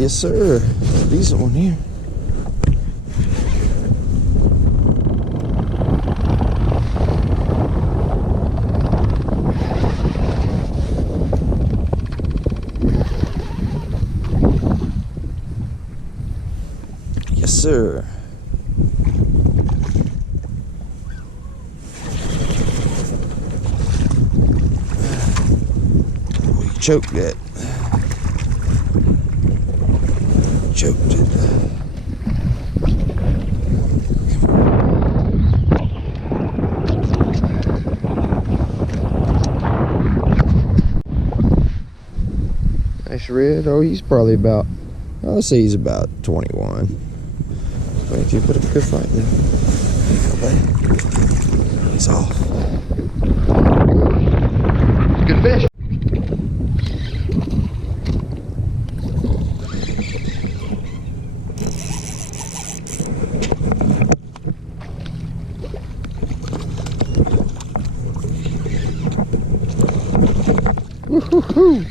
Yes, sir. Decent one here. Yes, sir. We choked that. Choked it. Nice red. Oh, he's probably about, I'll say he's about 21. 22, put up a good fight then. He's off. Good fish. Woo-hoo-hoo.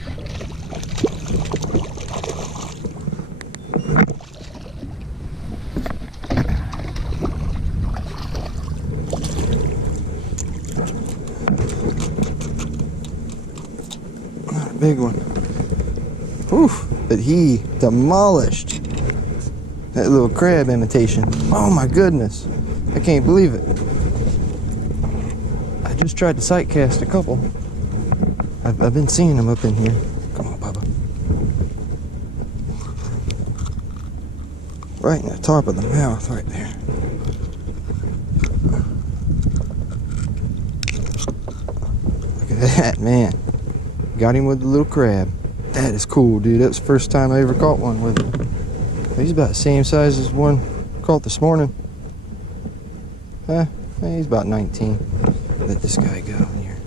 Not a big one. Whew, but he demolished that little crab imitation. Oh my goodness. I can't believe it. I just tried to sight cast a couple. I've been seeing them up in here. Come on, Bubba. Right in the top of the mouth, right there. Look at that, man. Got him with the little crab. That is cool, dude. That was the first time I ever caught one with it. He's about the same size as one caught this morning. He's about 19. Let this guy go here.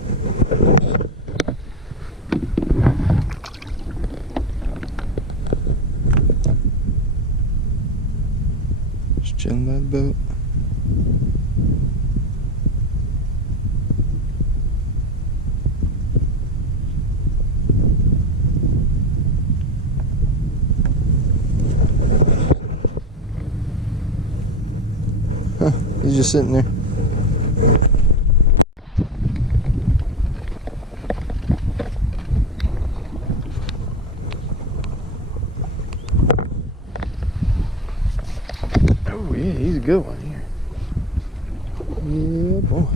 Just chilling by the boat. He's just sitting there. Oh yeah, he's a good one here. Yeah, boy.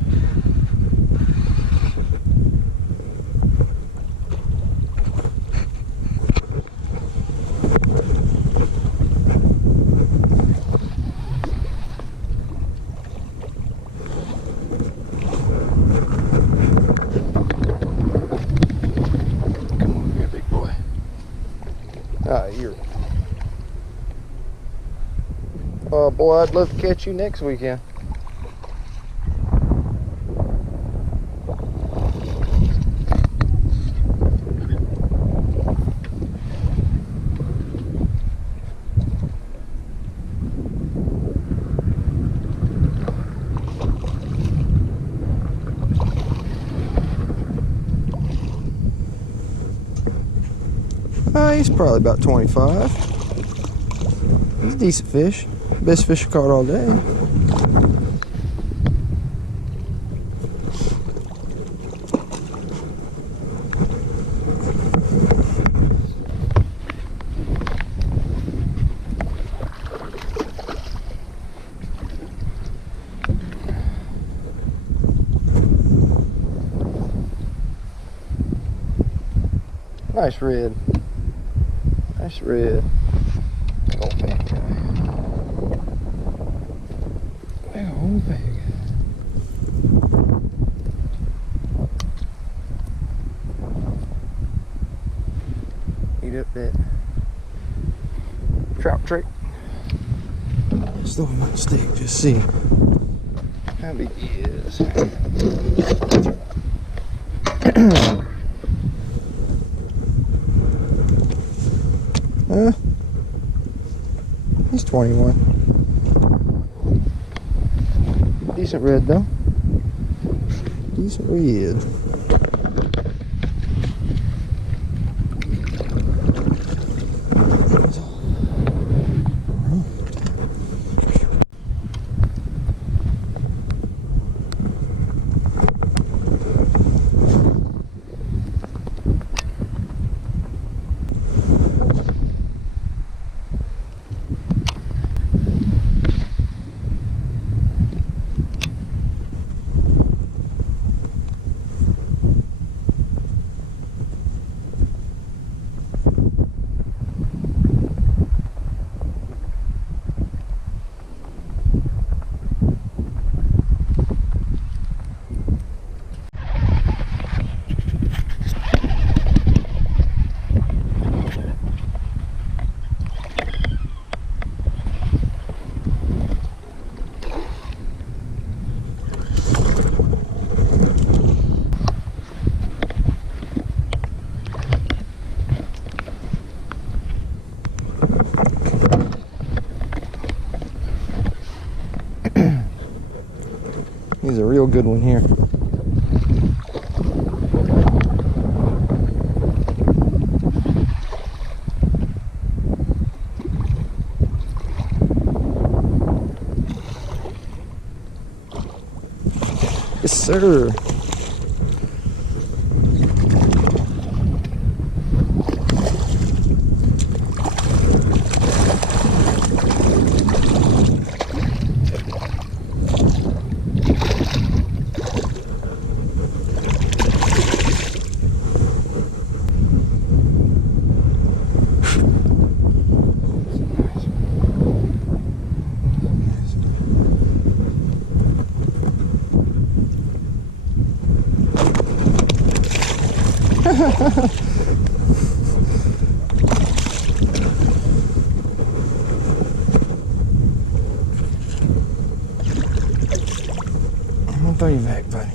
Oh boy, I'd love to catch you next weekend. He's probably about 25. He's a decent fish. Best fish I caught all day. Nice red. Nice red. Big old fat guy. Big old fat guy. Eat up that trout trick. Just throw him on the stick, just see how big he is. He's 21. Decent red though. Decent red. real good one here. Yes, sir. I'll throw you back, buddy.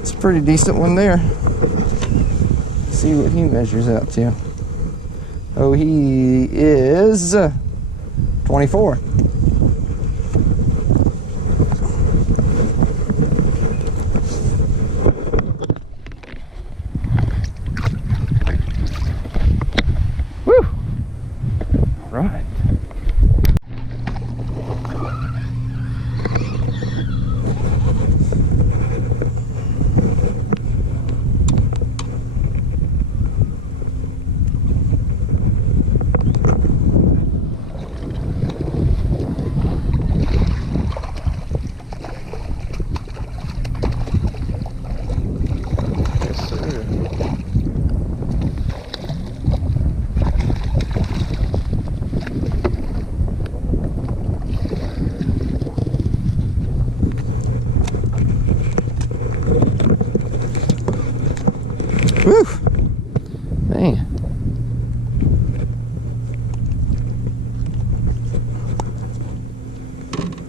It's a pretty decent one there. Let's see what he measures out to. Oh, he is 24. Woo! All right. Woo! Man.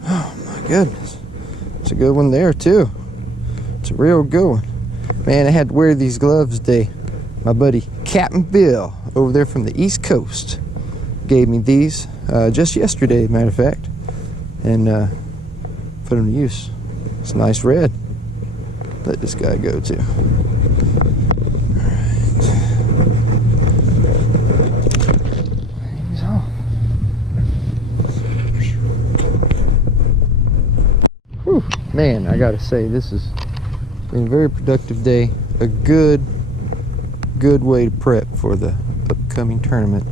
Oh my goodness. It's a good one there too. It's a real good one. Man, I had to wear these gloves today. My buddy Captain Bill over there from the East Coast gave me these just yesterday, matter of fact. And put them to use. It's a nice red. Let this guy go too. Whew. Man, I gotta say, this has been a very productive day. A good way to prep for the upcoming tournament.